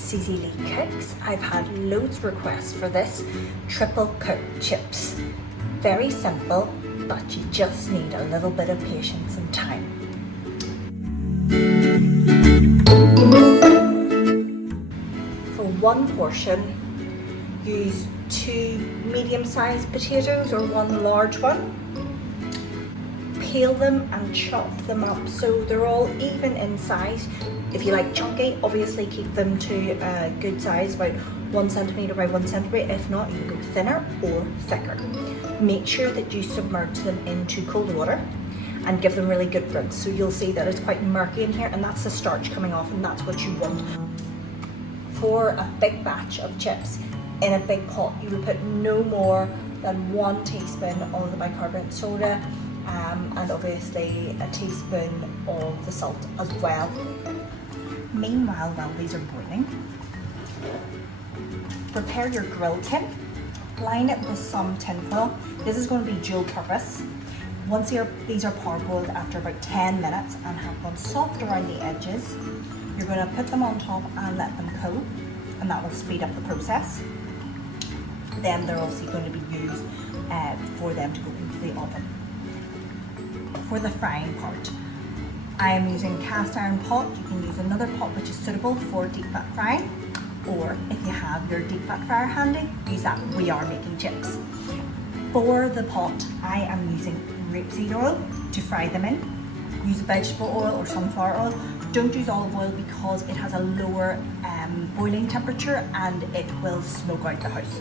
Susie Lee Cooks. I've had loads of requests for this triple cook chips. Very simple, but you just need a little bit of patience and time. For one portion, use 2 medium-sized potatoes or 1 large one. Peel them and chop them up so they're all even in size. If you like chunky, obviously keep them to a good size, about 1 centimetre by 1 centimetre. If not, you can go thinner or thicker. Make sure that you submerge them into cold water and give them really good rinse. So you'll see that it's quite murky in here, and that's the starch coming off, and that's what you want. For a big batch of chips in a big pot, you would put no more than 1 teaspoon of the bicarbonate soda, and obviously a teaspoon of the salt as well. Meanwhile, while these are boiling, prepare your grill tin. Line it with some tin foil. This is going to be dual purpose. Once these are parboiled after about 10 minutes and have gone soft around the edges, you're going to put them on top and let them cool, and that will speed up the process. Then they're also going to be used for them to go into the oven. For the frying part, I am using a cast iron pot. You can use another pot which is suitable for deep fat frying, or if you have your deep fat fryer handy, use that. We are making chips. For the pot, I am using rapeseed oil to fry them in. Use vegetable oil or sunflower oil. Don't use olive oil because it has a lower boiling temperature and it will smoke out the house.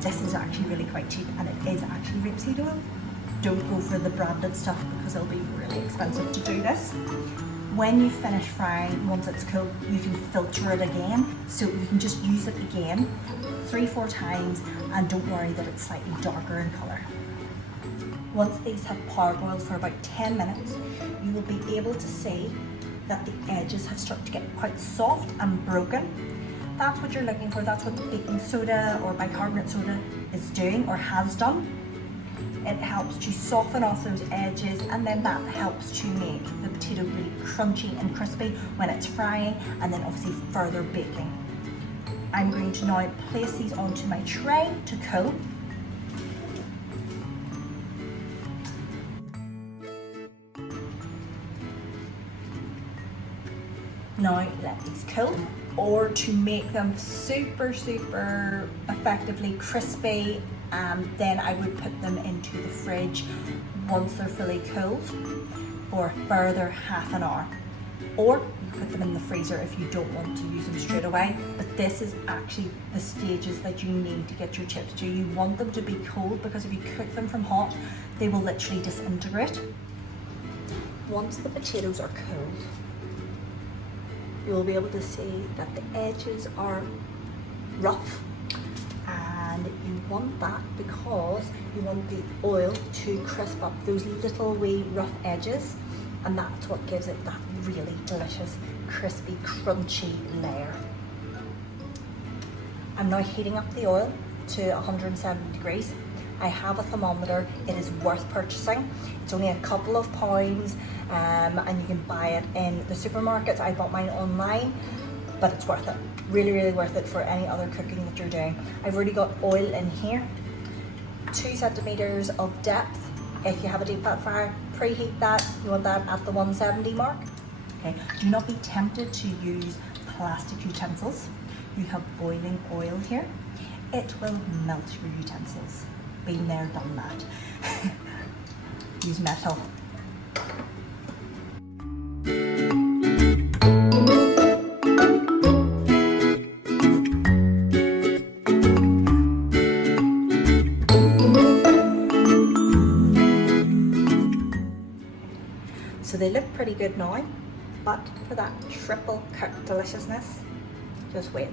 This is actually really quite cheap, and it is actually rapeseed oil. Don't go for the branded stuff because it'll be really expensive to do this. When you finish frying, once it's cooked, you can filter it again, so you can just use it again 3-4 times, and don't worry that it's slightly darker in colour. Once these have parboiled for about 10 minutes, you will be able to see that the edges have started to get quite soft and broken. That's what you're looking for. That's what the baking soda or bicarbonate soda is doing or has done. It helps to soften off those edges, and then that helps to make the potato really crunchy and crispy when it's frying, and then obviously further baking. I'm going to now place these onto my tray to cool. Now let these cool. Or to make them super effectively crispy, then I would put them into the fridge once they're fully cooled for a further half an hour. Or you put them in the freezer if you don't want to use them straight away. But this is actually the stages that you need to get your chips to. You want them to be cold, because if you cook them from hot, they will literally disintegrate. Once the potatoes are cooled, you will be able to see that the edges are rough, and you want that because you want the oil to crisp up those little wee rough edges, and that's what gives it that really delicious crispy crunchy layer. I'm now heating up the oil to 170 degrees. I have a thermometer. It is worth purchasing. It's only a couple of pounds, and you can buy it in the supermarkets. I bought mine online, but it's worth it. Really worth it for any other cooking that you're doing. I've already got oil in here, 2 centimeters of depth. If you have a deep fat fryer, preheat that. You want that at the 170 mark. Okay. Do not be tempted to use plastic utensils. You have boiling oil here. It will melt your utensils. Been there, done that. Use metal. So they look pretty good now, but for that triple cooked deliciousness, just wait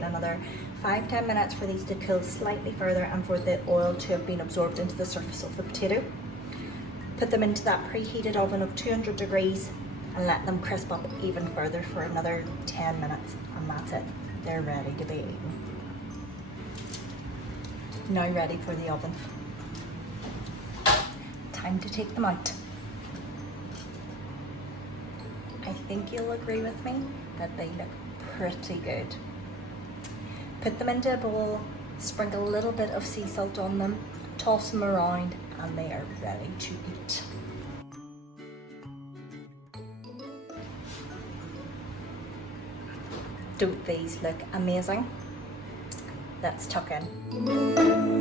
another 5-10 minutes for these to cool slightly further and for the oil to have been absorbed into the surface of the potato. Put them into that preheated oven of 200 degrees and let them crisp up even further for another 10 minutes, and that's it. They're ready to be eaten. Now ready for the oven. Time to take them out. I think you'll agree with me that they look pretty good. Put them into a bowl, sprinkle a little bit of sea salt on them, toss them around, and they are ready to eat. Don't these look amazing? Let's tuck in.